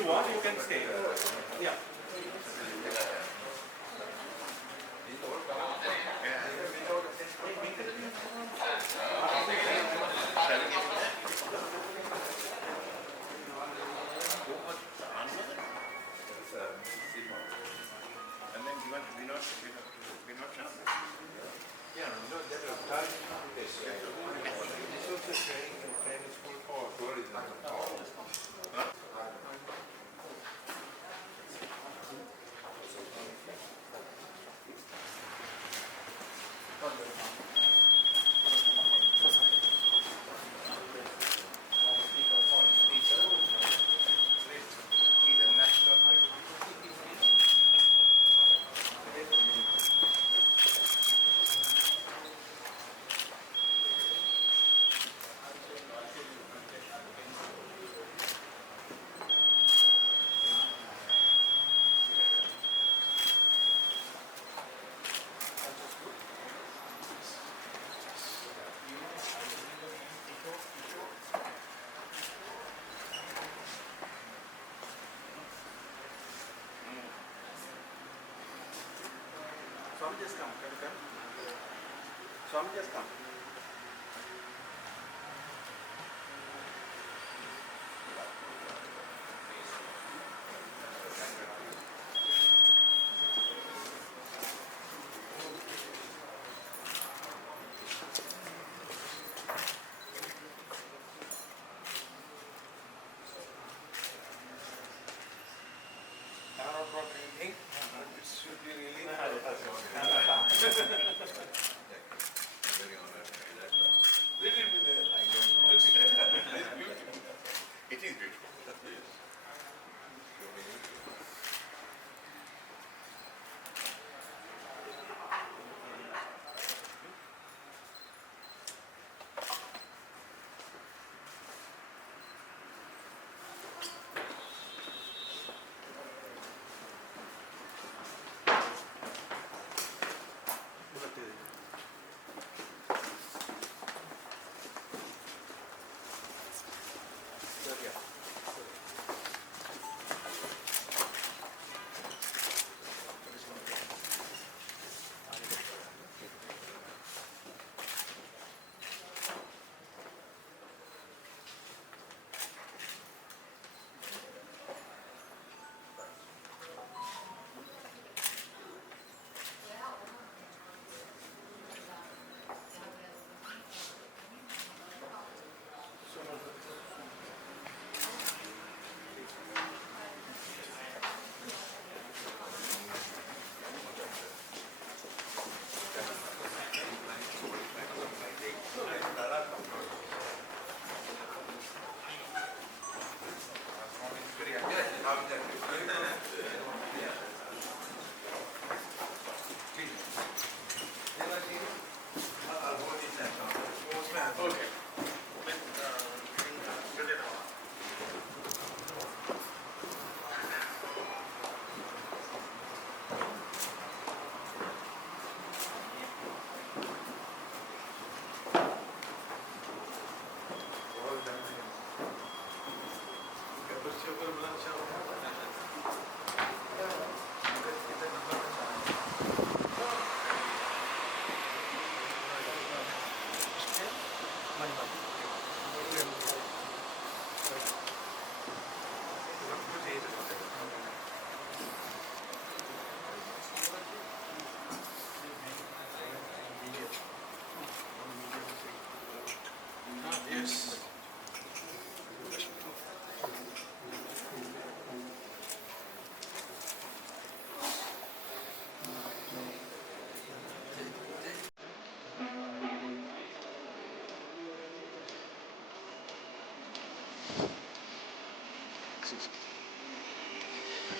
you want, you can stay. Yeah. And then we not Yeah, no, that is Taj Samudra. This was the training school for tourism. Swami just come. Can you come? Swami just come. I have not brought anything. It should be really. very honored by that. Let it be there. I don't know. Looks beautiful. It is beautiful. Yes. Yes.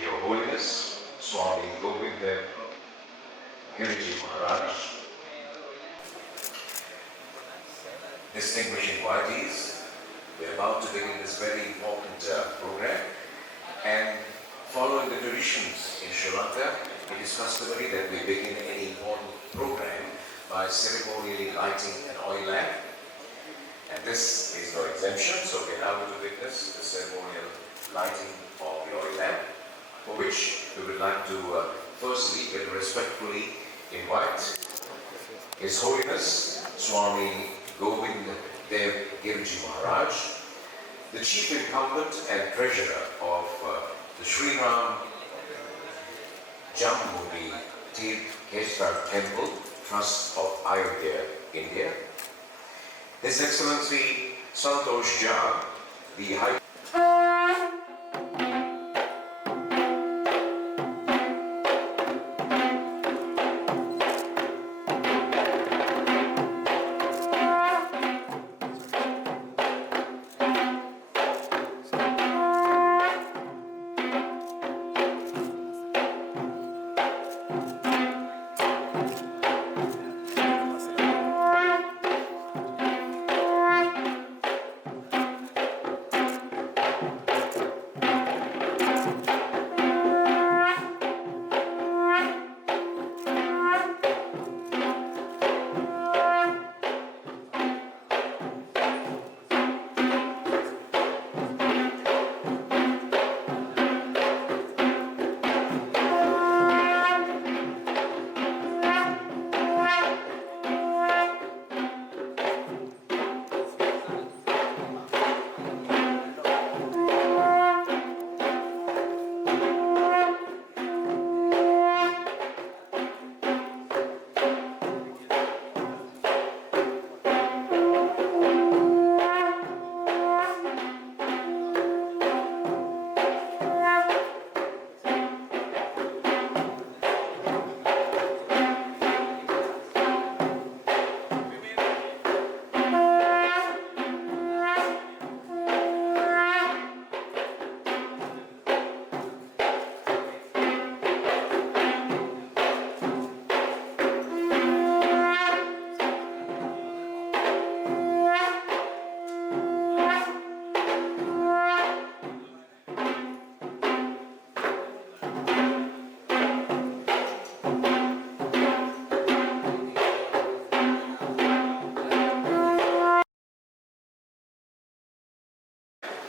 Your Holiness, Swami Govind, Giri Maharaj, distinguished invitees, we are about to begin this very important program, and following the traditions in Sri Lanka, it is customary that we begin any important program by ceremonially lighting an oil lamp, and this is no exemption, so we are now going to witness the ceremonial lighting of the oil lamp, for which we would like to firstly very respectfully invite His Holiness Swami Govind Giriji Maharaj, the chief incumbent and treasurer of the Shree Ramayan Janmabhoomi Teerth Kshetra Temple Trust of Ayodhya, India. His Excellency Santosh Jha, the High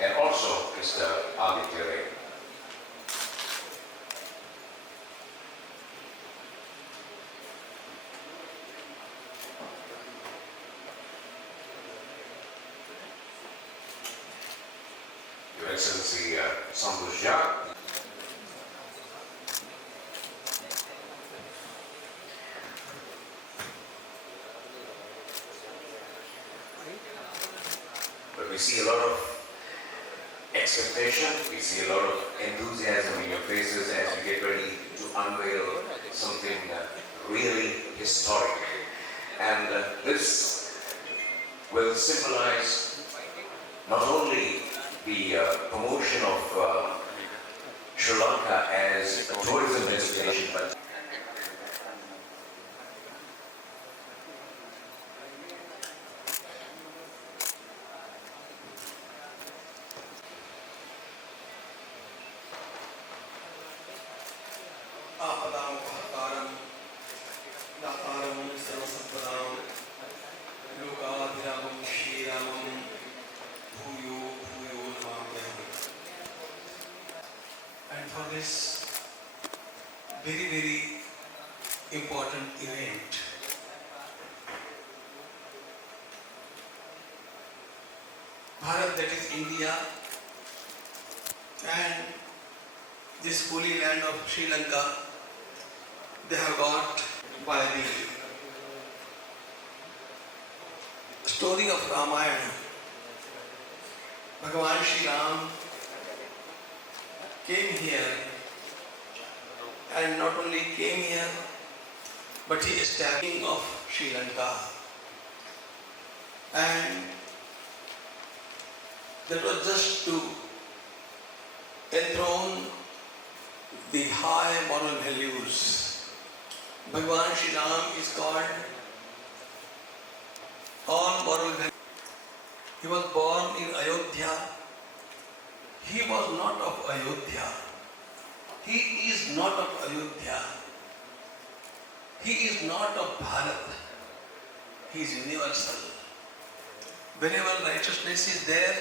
and also Mr. Aditya. Your Excellency Santosh Jha, but we see a lot of expectation, we see a lot of enthusiasm in your faces as you get ready to unveil something really historic. And this will symbolize not only the promotion of Sri Lanka as a tourism destination, but and for this very, very important event, Bharat, that is India, and this holy land of Sri Lanka, they have got by the story of Ramayana. Bhagavan Shri Ram came here, and not only came here, but he established king of Sri Lanka. And that was just to enthrone the high moral values. Bhagavan Shri Ram is called all moral values. He was born in Ayodhya. He was not of Ayodhya. He is not of Ayodhya. He is not of Bharat. He is universal. Whenever righteousness is there,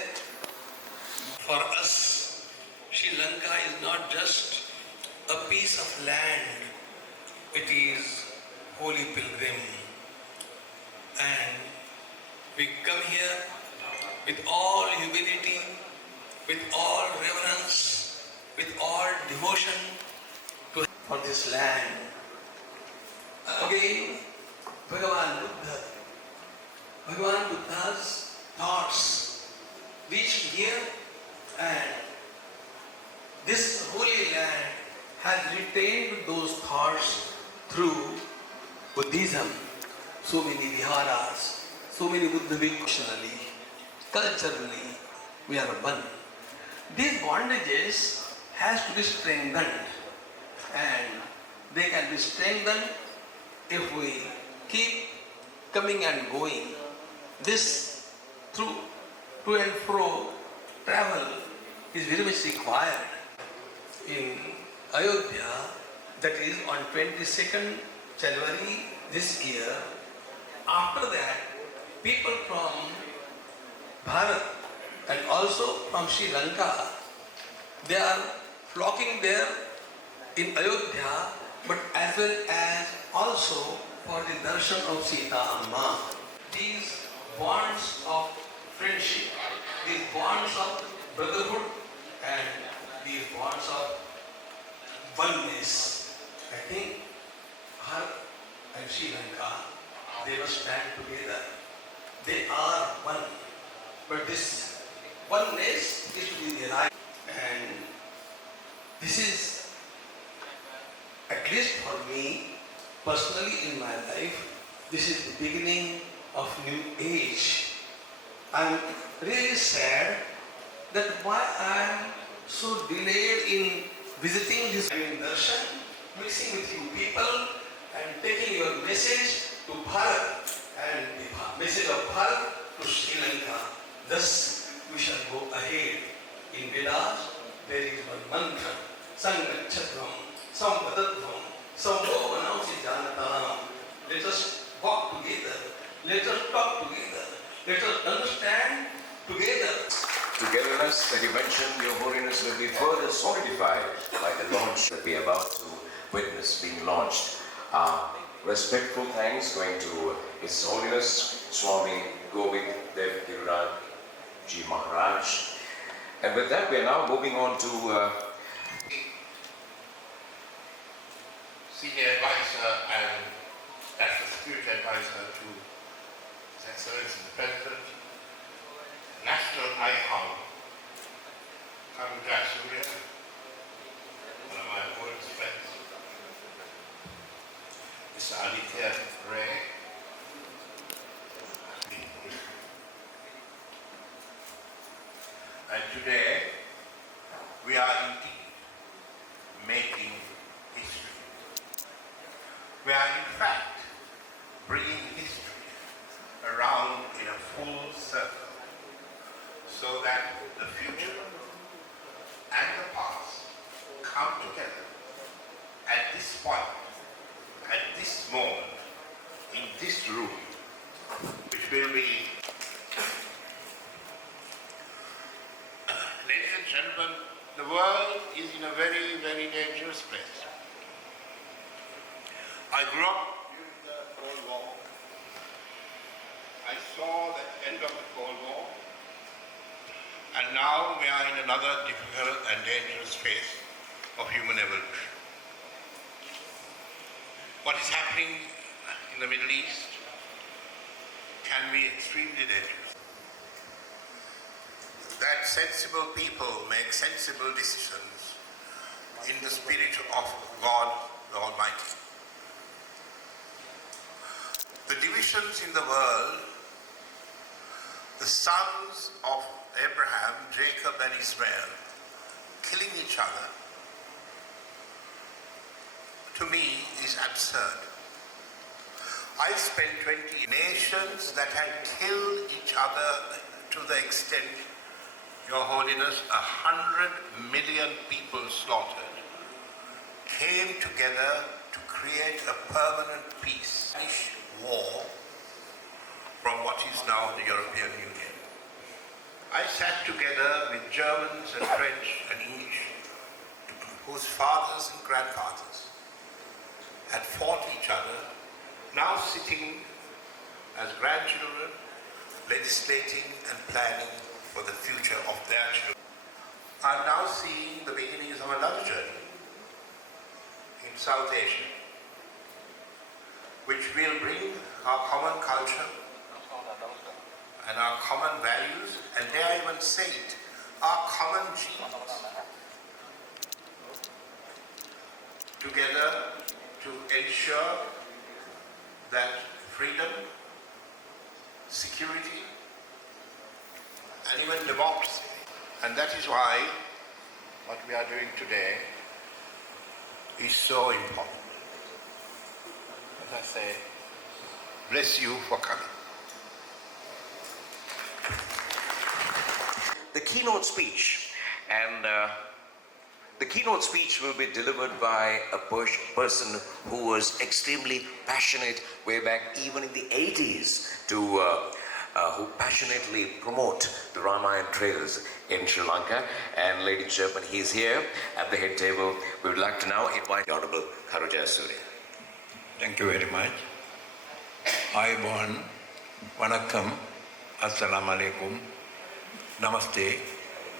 for us, Sri Lanka is not just a piece of land. It is holy pilgrim. And we come here with all humility, with all reverence, with all devotion for this land. Again, Bhagavan Buddha's thoughts reached here, and this holy land has retained those thoughts through Buddhism. So many viharas, so many Buddha culturally, we are one. These bondages has to be strengthened, and they can be strengthened if we keep coming and going. This through to and fro travel is very much required. In Ayodhya, that is on 22nd January this year, after that, people from Bharat and also from Sri Lanka, they are flocking there in Ayodhya, but as well as also for the darshan of Sita Amma. These bonds of friendship, these bonds of brotherhood, and these bonds of oneness, I think Bharat and Sri Lanka, they must stand together. They are one. But this oneness is to be realized. And this is, at least for me, personally in my life, this is the beginning of new age. I'm really sad that why I'm so delayed in visiting this darshan, mixing with you people and taking your message to Bharat and the message of Bharat to Sri Lanka. Thus we shall go ahead. In Vedas there is one mantra, Sangachatvam, Sampadattvam, Sambhovanamsi Janatam. Let us walk together, let us talk together, let us understand together. Togetherness that you mentioned, Your Holiness, will be further solidified by the launch that we are about to witness being launched. Respectful thanks going to His Holiness Swami Govind Ji Maharaj. And with that, we are now moving on to Senior advisor and national security advisor to His Excellency the President, National Icon, Surya, one of my oldest friends, Mr. Aditya Ray. And today, we are indeed making history. We are in fact bringing history around in a full circle so that the future and the past come together at this point, at this moment, in this room, which will be, ladies and gentlemen, the world is in a very, very dangerous place. I grew up during the Cold War. I saw the end of the Cold War. And now we are in another difficult and dangerous phase of human evolution. What is happening in the Middle East can be extremely dangerous. That sensible people make sensible decisions in the spirit of God the Almighty. The divisions in the world, the sons of Abraham, Jacob and Israel, killing each other, to me is absurd. I spent 20 nations that had killed each other to the extent, Your Holiness, 100 million people slaughtered, came together to create a permanent peace, Spanish war from what is now the European Union. I sat together with Germans and French and English, whose fathers and grandfathers had fought each other, now sitting as grandchildren, legislating and planning for the future of their children. I'm now seeing the beginnings of another journey in South Asia, which will bring our common culture and our common values, and dare I even say it, our common genes, together to ensure that freedom, security, and even democracy. And that is why what we are doing today is so important. As I say, bless you for coming. The keynote speech, and the keynote speech will be delivered by a person who was extremely passionate way back even in the 80s who passionately promote the Ramayan Trails in Sri Lanka. And ladies and gentlemen, he's here at the head table. We would like to now invite the Honorable Kharuja Suri. Thank you very much. Ayubowan, Vanakkam, Assalamu alaikum, Namaste.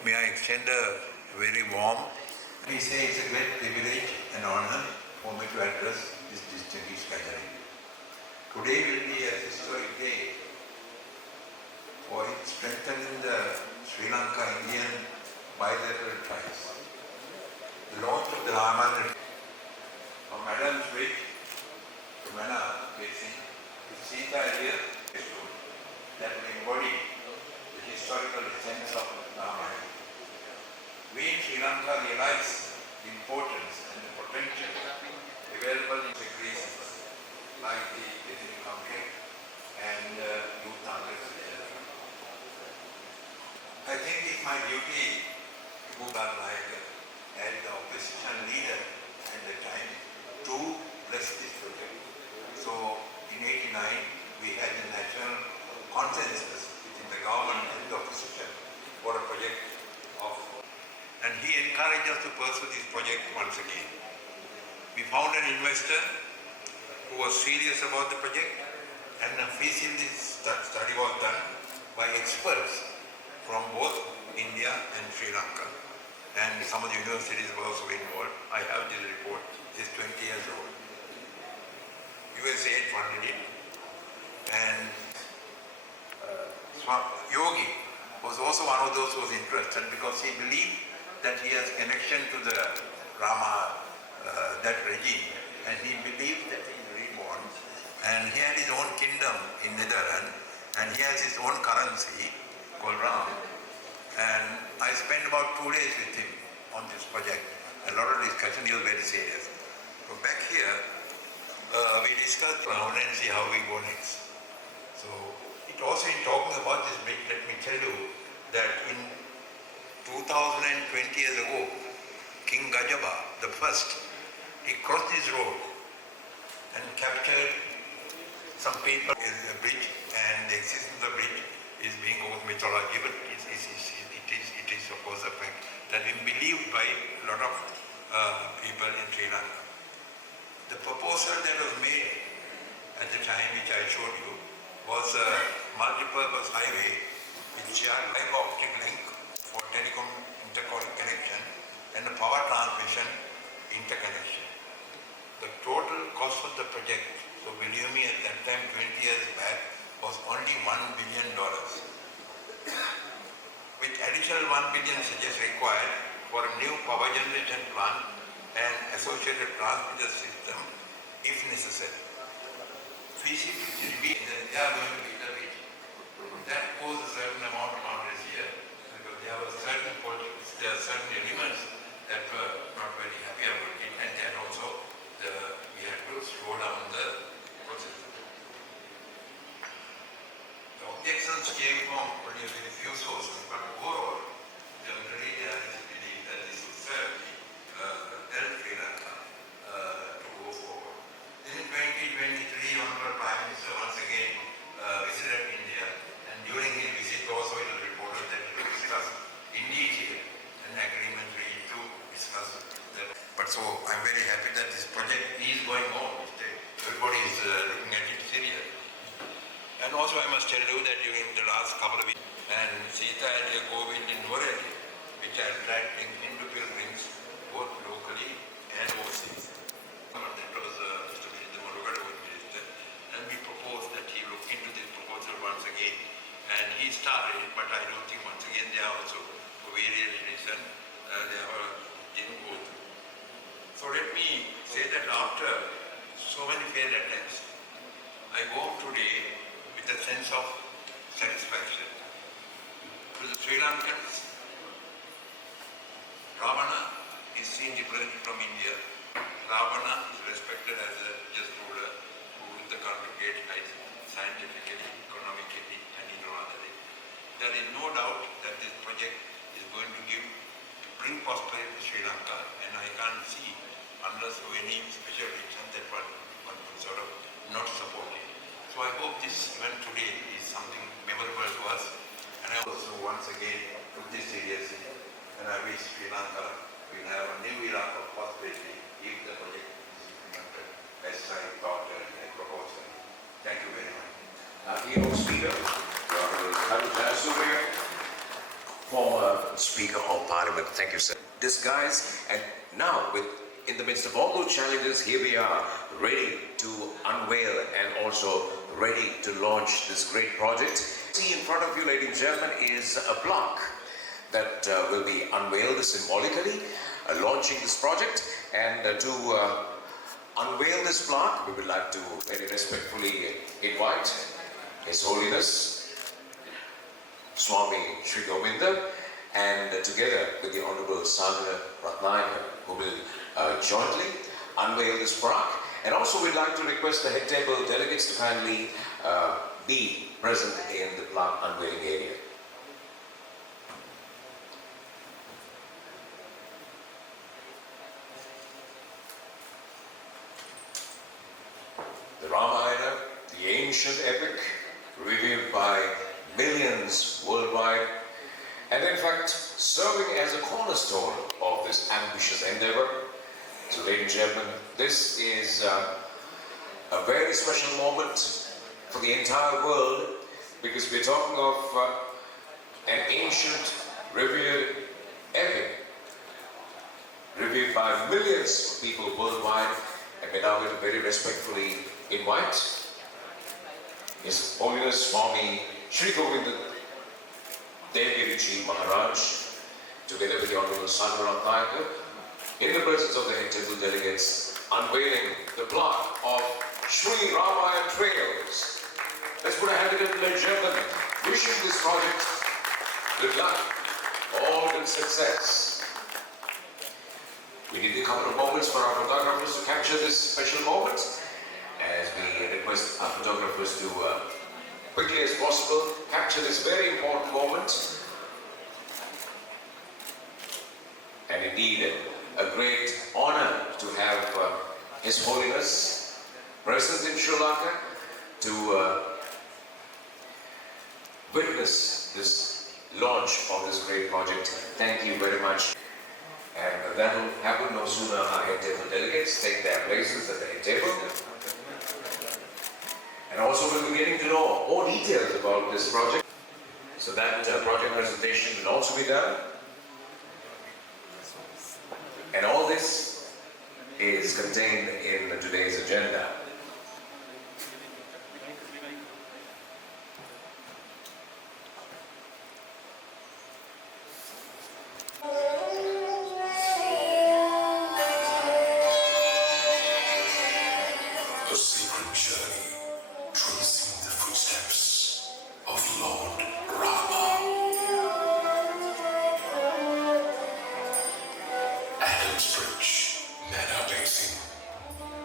May I extend a very warm, we say it's a great privilege and honor for me to address this distinguished gathering. Today will be a historic day for strengthening the Sri Lanka-Indian bilateral ties. The launch of the Ramayana from Adam's Ridge to Mana Basin to Sita area that will embody the historical sense of Ramayana. We in Sri Lanka realize the importance and the potential available in secretions like the ethnic conflict and youth unrest. I think it's my duty to go back as the opposition leader at the time to bless this project. So in '89 we had a national consensus between the government and the opposition for a project of, and he encouraged us to pursue this project once again. We found an investor who was serious about the project, and a feasibility study was done by experts from both India and Sri Lanka. And some of the universities were also involved. I have this report, it's 20 years old. USAID funded it. And Yogi was also one of those who was interested because he believed that he has connection to the Rama, that regime. And he believed that he is reborn. And he had his own kingdom in Netherlands. And he has his own currency called Ram. And I spent about 2 days with him on this project. A lot of discussion, he was very serious. So back here, we discussed around and see how we go next. So it also in talking about this bit, let me tell you that in 2020 years ago, King Gajaba, the first, he crossed this road and captured some people in the bridge, and the existence of the bridge is being over mythology, but it is of course a fact that is believed by a lot of people in Sri Lanka. The proposal that was made at the time, which I showed you, was a multi-purpose highway with fiber optic link for telecom interconnection and a power transmission interconnection. The total cost of the project, so believe me, at that time, 20 years back, was only $1 billion. With additional $1 billion such as required for a new power generation plant and associated transmitter system if necessary. Feasibility will be, they are going to be the rich. That poses a certain amount of boundaries here because there were certain politics, there are certain elements that were not very happy about it, and then also we had to slow down the process. The objections came from only a very few sources, but overall, generally there is a belief that this will certainly help Sri Lanka to go forward. Then in 2023, Honorable Prime Minister once again visited India, and during his visit also it was reported that he will discuss in detail an agreement reached to discuss that. But so I'm very happy that this project is going on. Everybody is looking at it seriously. And also I must tell you that during the last couple of weeks, and Sita and Govind in Unveiling, which are attracting Hindu pilgrims both locally and overseas. That was Mr. Minister, and we proposed that he look into this proposal once again. And he started it, but I don't think once again they are also, for various reasons, didn't go through. So let me say that after so many failed attempts, I go home today with a sense of satisfaction. To the Sri Lankans, Ravana is seen differently from India. Ravana is respected as a just ruler who ruled the country scientifically, economically, and in all other ways. There is no doubt that this project is going to bring prosperity to Sri Lanka, and I can't see, unless for any special reason, that one could sort of not support it. So I hope this event today is something memorable to us, and I also once again took this seriously, and I wish Sri Lanka will have a new era of prosperity if the project is implemented as I thought and proposed. Thank you very much. Keynote speaker, Taj Samudra, former Speaker of Parliament. Thank you, sir. This guys, and now in the midst of all those challenges, here we are, ready to unveil and also ready to launch this great project. See in front of you, ladies and gentlemen, is a plaque that will be unveiled symbolically, launching this project. And to unveil this plaque, we would like to very respectfully invite His Holiness Swami Sri Govind, and together with the Honorable Sri Ramayan, who will jointly unveil this plaque. And also we'd like to request the head table delegates to kindly be present in the plaque unveiling area. The Ramayana, the ancient epic, revered by millions worldwide, and in fact serving as a cornerstone of this ambitious endeavor. So ladies and gentlemen, this is a very special moment for the entire world, because we're talking of an ancient, revered epic, revered by millions of people worldwide, and we now will very respectfully invite His Holiness Swami Sri Govind Giri Maharaj, together with the Honorable Sri Lanka, in the presence of the head table delegates, unveiling the plaque of Shree Ramayan Trails. Let's put a hand together, ladies and gentlemen, wishing this project good luck, all good success. We need a couple of moments for our photographers to capture this special moment, as we request our photographers to quickly as possible capture this very important moment. And indeed, a great honor to have His Holiness present in Sri Lanka to witness this launch of this great project. Thank you very much. And that will happen no sooner our head table delegates take their places at the head table. And also we'll be getting to know more details about this project. So that project presentation will also be done. And all this is contained in today's agenda. Holiness Bridge, Nana Basin,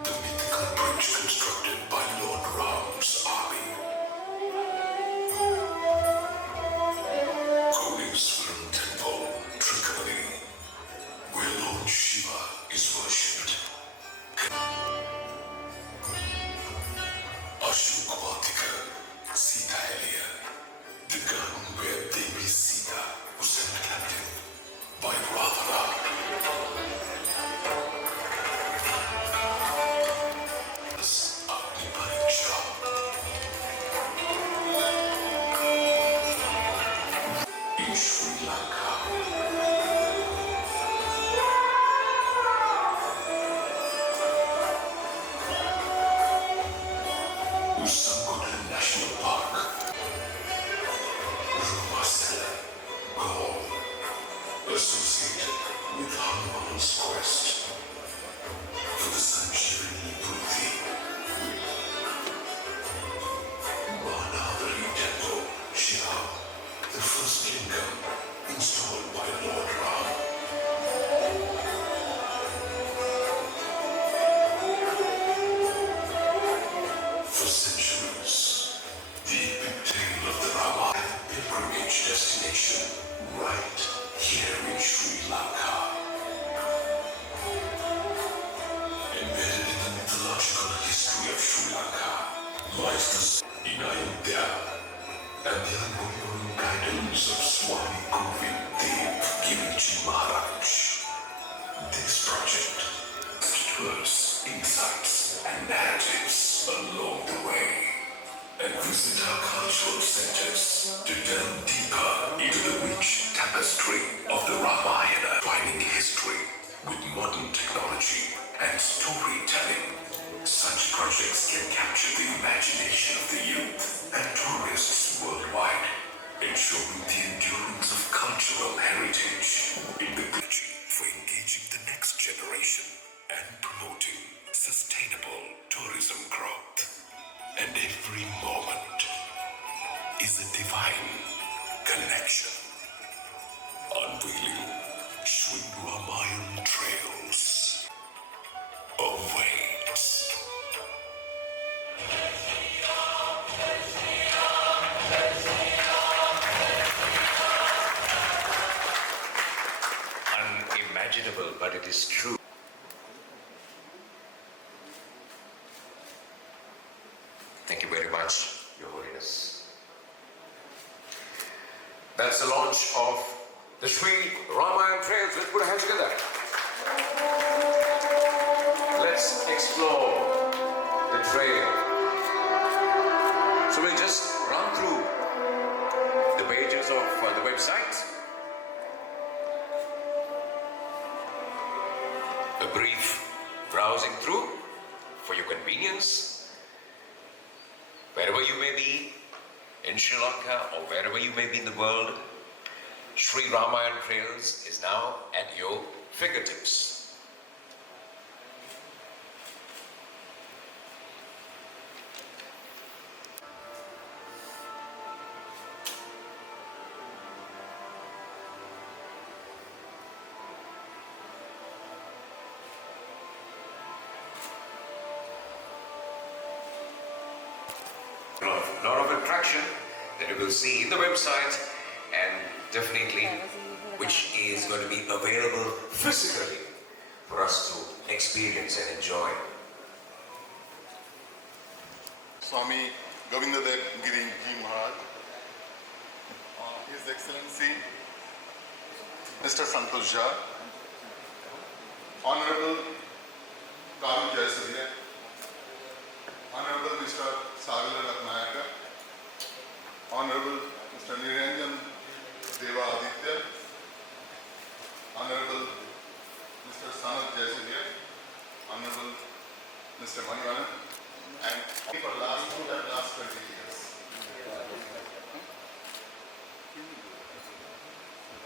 the mythical bridge constructed by Lord Ram's army. Kodiswaram Temple, Trichanani, where Lord Shiva is worshipped. Ashokvatika, Sita Elia, the garden where Devi Sita was held captive by Ravana. Agni Pariksha, in Sri Lanka. Usangoda National Park, Rumasela, Gaul, associated with Hanuman's quest for the Sanjeevani Buddhi. Manavali Temple, Shiva, the first lingam installed by Lord Ram. For centuries, the epic tale of the Ramayana pilgrimage destination right here in Sri Lanka. Embedded in the mythological history of Sri Lanka lies the in Ayodhya and the unwavering guidance of Swami Govind Giri Maharaj. This project tours, insights, and narratives along the way, and visit our cultural centers to delve deeper into the rich tapestry of the Ramayana, finding history with modern technology and storytelling. Such projects can capture the imagination of the youth and tourists worldwide, ensuring the endurance of cultural heritage in the bridge for engaging the next generation and promoting sustainable tourism growth. And every moment is a divine connection. Unveiling Shree Ramayan Trails awaits. Unimaginable, but it is true. Thank you very much, Your Holiness. That's the launch of the Shree Ramayan Trails. Let's put our hands together. Let's explore the trail. So we'll just run through the pages of the website. A brief browsing through for your convenience. Wherever you may be in Sri Lanka or wherever you may be in the world, Shree Ramayan Trails is now at your fingertips. A lot of attraction that you will see in the website, and definitely which is going to be available physically for us to experience and enjoy. Swami Govind Giri Maharaj, His Excellency Mr. Santosh Jha, Honorable Karu Jayasuriya, Honorable Mr. Sagala Ratnayaka, Honorable Mr. Niranjan Deva Aditya, Honorable Mr. Sanat Jayasuriya, Honorable Mr. Manivanan, and for the last 20 years.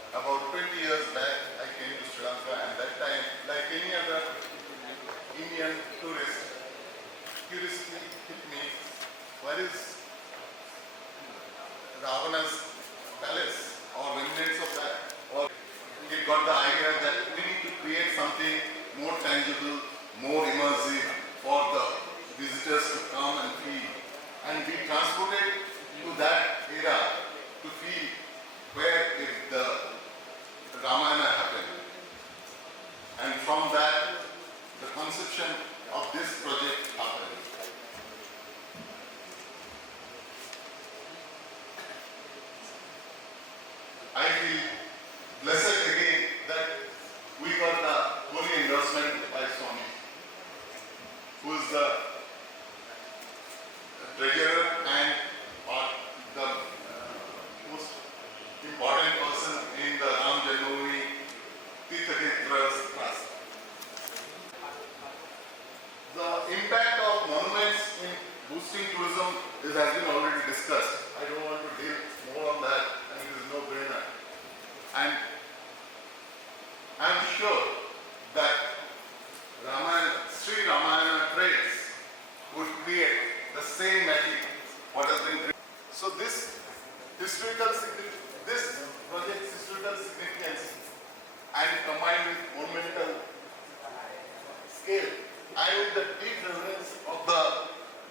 About 20 years back, I came to Sri Lanka, and that time, like any other Indian tourist, curiosity hit me, where is Ravana's palace or remnants of that? Or he got the idea that we need to create something more tangible, more immersive for the visitors to come and feel. And be transported to that era to feel where the Ramayana happened. And from that, the conception of this project happened. I feel blessed again that we got the holy endorsement by Swami, who is the treasurer and the most important person in the Janmabhoomi Teerth trust. The impact of monuments in boosting tourism has been already discussed. I don't want to deal more on that, and it is no brainer. And I'm sure that Shree Ramayan Trails would create the same magic what has been created. So this project's historical significance and combined with monumental scale and with the deep reverence of the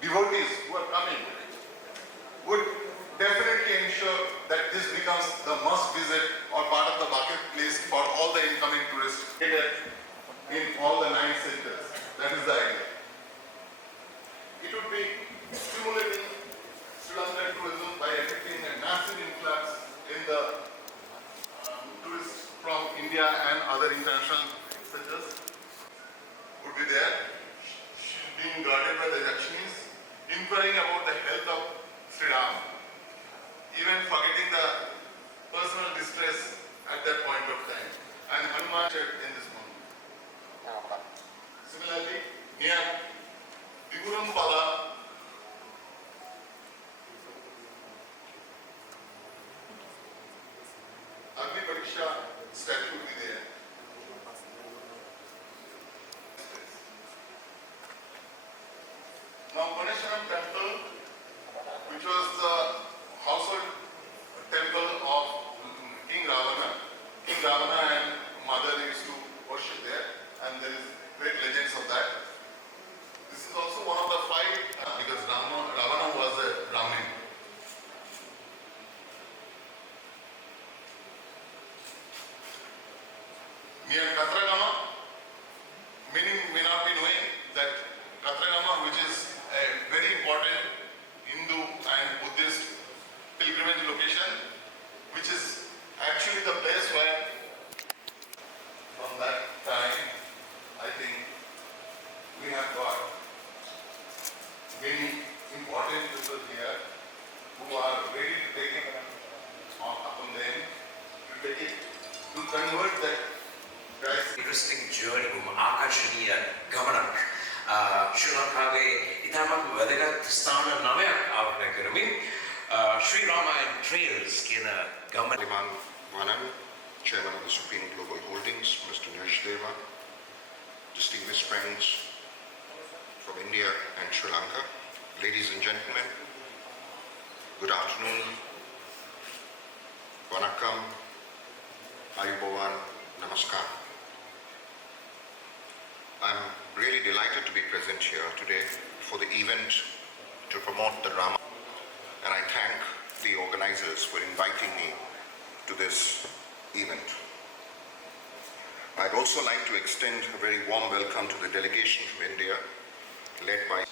devotees who are coming would definitely ensure that this becomes the must visit or part of the bucket list for all the incoming tourists in all the 9 centers. That is the idea. It would be stimulating Sri Lankan tourism by attracting a massive influx in the tourists from India and other international centers would be there, being guarded by the Lakshmis, inquiring about the health of Sri Ram, even forgetting the personal distress at that point of time, and Hanuman in this moment. Similarly, near Digurampala, Agni Pariksha statue will be there. Now, Ganesharam temple, which was the household temple of King Ravana. King Ravana and mother used to worship there, and there is great legends of that. This is also one of the 5, because Ravana was a Brahmin. Near Katragama, many may not be knowing that Katragama, which is a very important Hindu and Buddhist pilgrimage location, which is actually the place where from that time, I think we have got many important people here who are ready to take it upon them, to take it, to convert that Christ. Interesting journey, ආකර්ශනීය ගමනක්. ශ්‍රී ලංකාවේ ඉතාමත් වැදගත් ස්ථාන 9ක් ආවරණය කරමින් Shree Ramayan Trails කියන ගමන. Liman Vanan, Chairman of the Supreme Global Holdings, Mr. Nish Deva, distinguished friends from India and Sri Lanka, ladies and gentlemen, good afternoon, Vanakkam, Ayubowan, Namaskar. I'm really delighted to be present here today for the event to promote the Rama, and I thank the organizers for inviting me to this event. I'd also like to extend a very warm welcome to the delegation from India, led by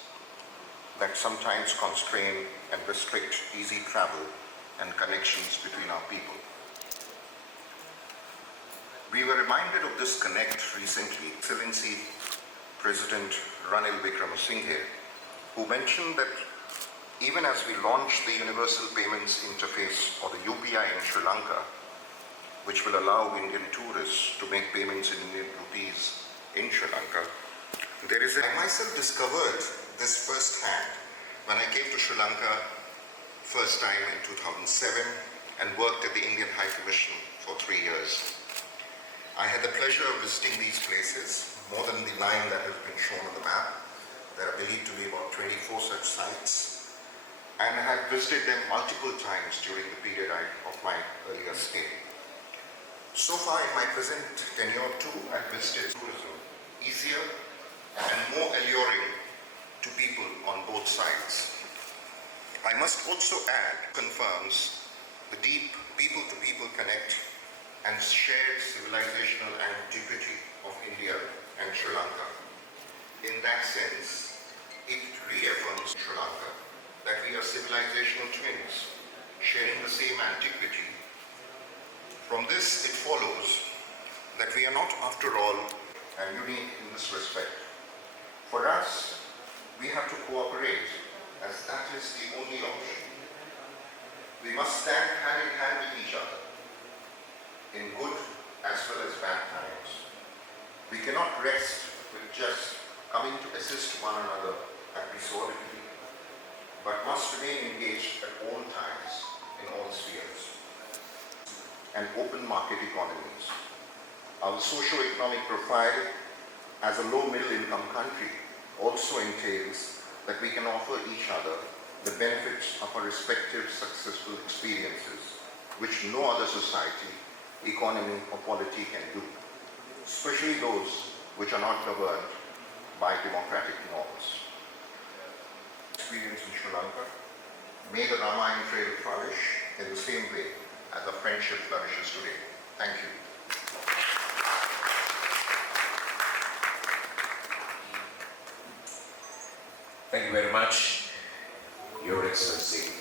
that sometimes constrain and restrict easy travel and connections between our people. We were reminded of this connect recently, Excellency President Ranil Wickremesinghe, who mentioned that even as we launch the Universal Payments Interface or the UPI in Sri Lanka, which will allow Indian tourists to make payments in Indian rupees in Sri Lanka, I myself discovered this firsthand when I came to Sri Lanka first time in 2007 and worked at the Indian High Commission for 3 years. I had the pleasure of visiting these places, more than the 9 that have been shown on the map. There are believed to be about 24 such sites, and I have visited them multiple times during the period of my earlier stay. So far in my present tenure too, I've visited tourism easier and more alluring to people on both sides. I must also add, confirms the deep people-to-people connect and shared civilizational antiquity of India and Sri Lanka. In that sense, it reaffirms Sri Lanka that we are civilizational twins, sharing the same antiquity. From this, it follows that we are not, after all, unique in this respect. For us, we have to cooperate, as that is the only option. We must stand hand in hand with each other, in good as well as bad times. We cannot rest with just coming to assist one another episodically, but must remain engaged at all times in all spheres. And open market economies. Our socio-economic profile as a low middle income country also entails that we can offer each other the benefits of our respective successful experiences, which no other society, economy or polity can do, especially those which are not governed by democratic norms. Experience in Sri Lanka, may the Ramayan Trail flourish in the same way as the friendship flourishes today. Thank you. Thank you very much, Your Excellency.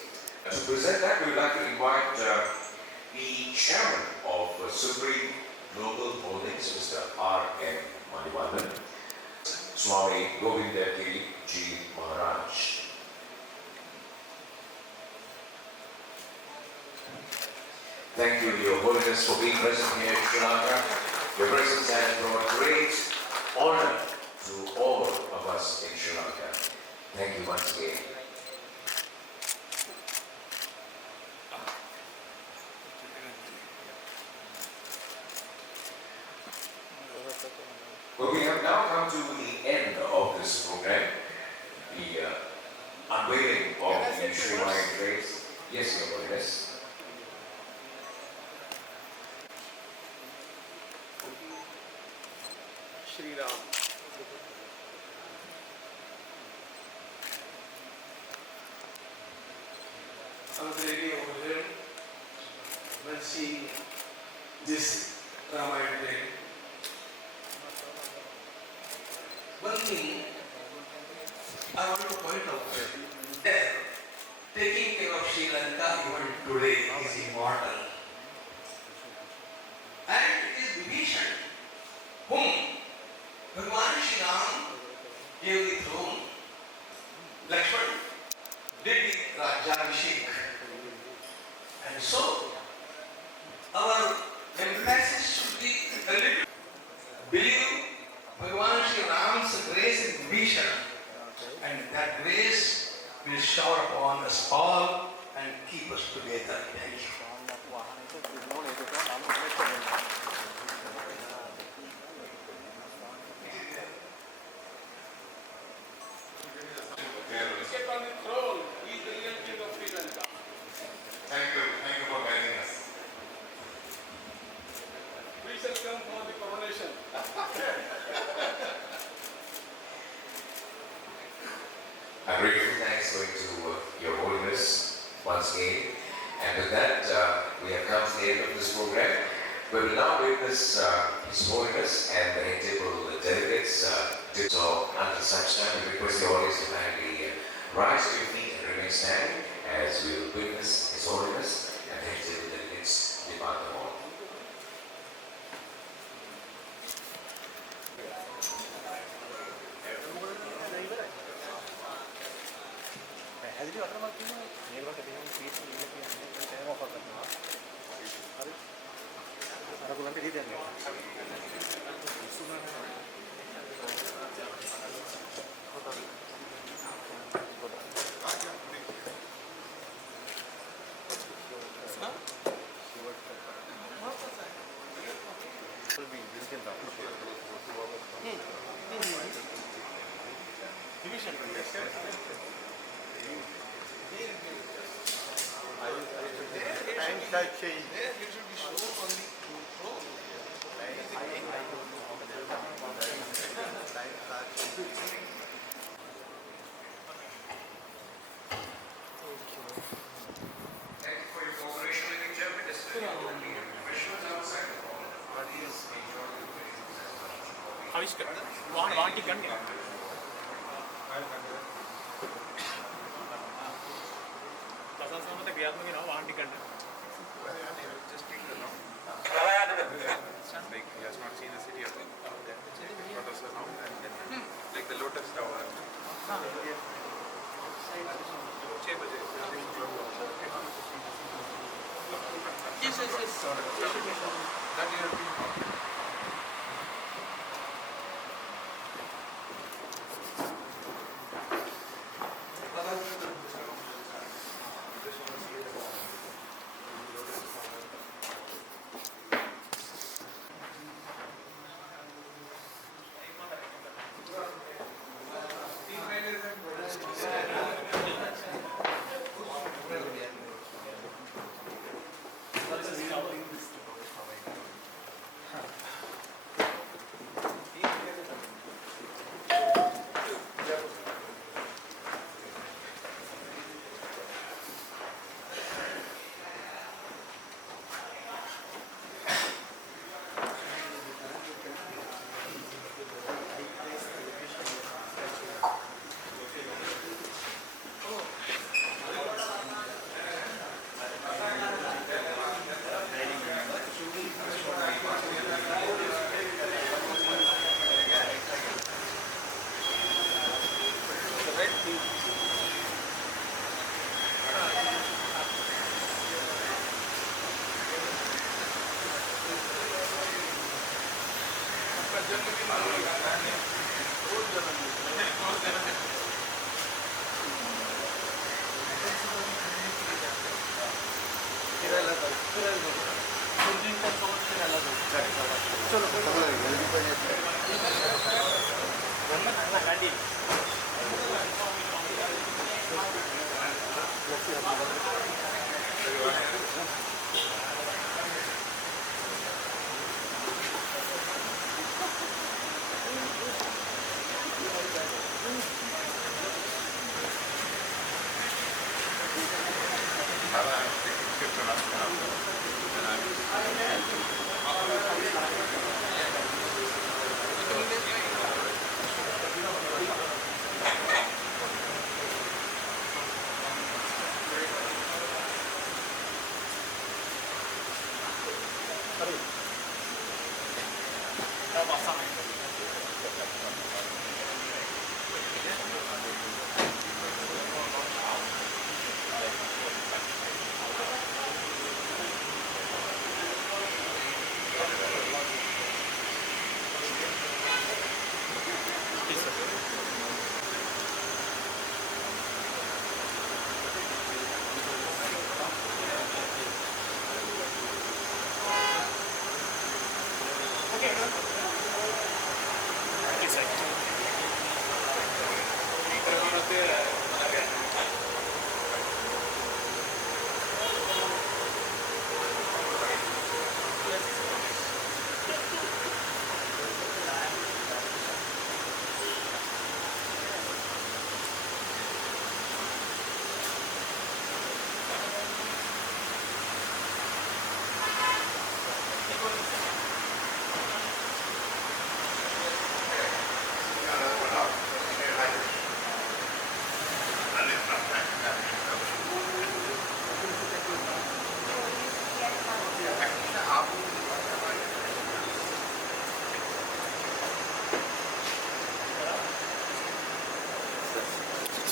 To present that, we would like to invite the Chairman of Supreme Global Holdings, Mr. R.M. Manivandan, Swami Govind Giri Maharaj. Thank you, Your Holiness, for being present here in Sri Lanka. Your presence has brought great honor to all of us in Sri Lanka. Thank you once again. Well, we have now come to the end of this program, the unveiling of the Shree Ramayan Trails. Yes, Your Holiness. Shri Ram. I was really overwhelmed when seeing this Ramayana trail. One thing I want to point out that taking care of Sri Lanka even today is immortal. And it is Vibhishan whom Bhagavan Shri Ram gave the throne. Lakshman did the Rajabhishek. And so, our emphasis should be a little believe Bhagavan Shri Ram's grace in Vibhishan, and that grace will shower upon us all and keep us together. Thank you. Sit on the throne. He is the real king of Sri Lanka. Thank you for guiding us. We shall come for the coronation. A grateful thanks going to Your Holiness once again. And with that, we have come to the end of this program. We will now witness His Holiness and the head table delegates. So until such time, we request the audience to kindly rise to your feet and remain standing as we will witness His Holiness and the head table delegates depart the hall. Times have changed. There it will be shown on the throne. ආවිෂ්කරණ වාහන ටික ගන්න. ලසන්සමත ක්‍රියාත්මක වෙනවා වාහන ටික ගන්න. Just take the long. Like he has not seen the city of there. Brought us around and then like the Lotus Tower. 6 बजे. Yes. That you have been.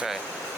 Right.